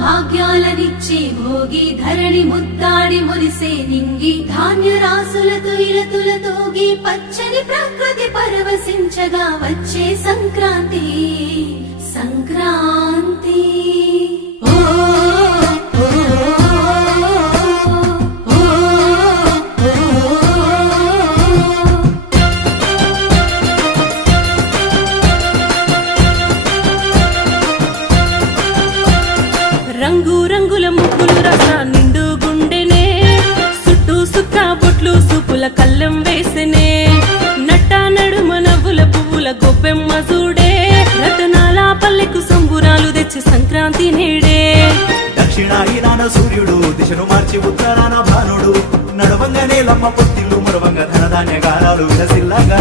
భాగ్యాలనిచ్చే భోగి ధరణి ముద్దాడి మురిసే నింగి ధాన్య రాసులతో ఇలతులతోగి పచ్చని ప్రకృతి పరవశించగా వచ్చే సంక్రాంతి సంక్రాంతి రంగు రంగుల ముగ్గులు రస నిండు గుండెనే సుట్టు సుక్క బొట్లు సూపుల కళ్ళెం వేసెనే నట్ట నడుమ నవ్వుల పువ్వుల గొప్పెమ్మ చూడే రతనాల పల్లెకు సంబురాలు తెచ్చి సంక్రాంతి నేడే దక్షిణాయనాన సూర్యుడు దిశను మార్చి ఉత్తరాన భానుడు నడవంగానే లమ్మ పొత్తిల్లు మరవంగ ధనధాన్య గారాలు విలసిల్లగా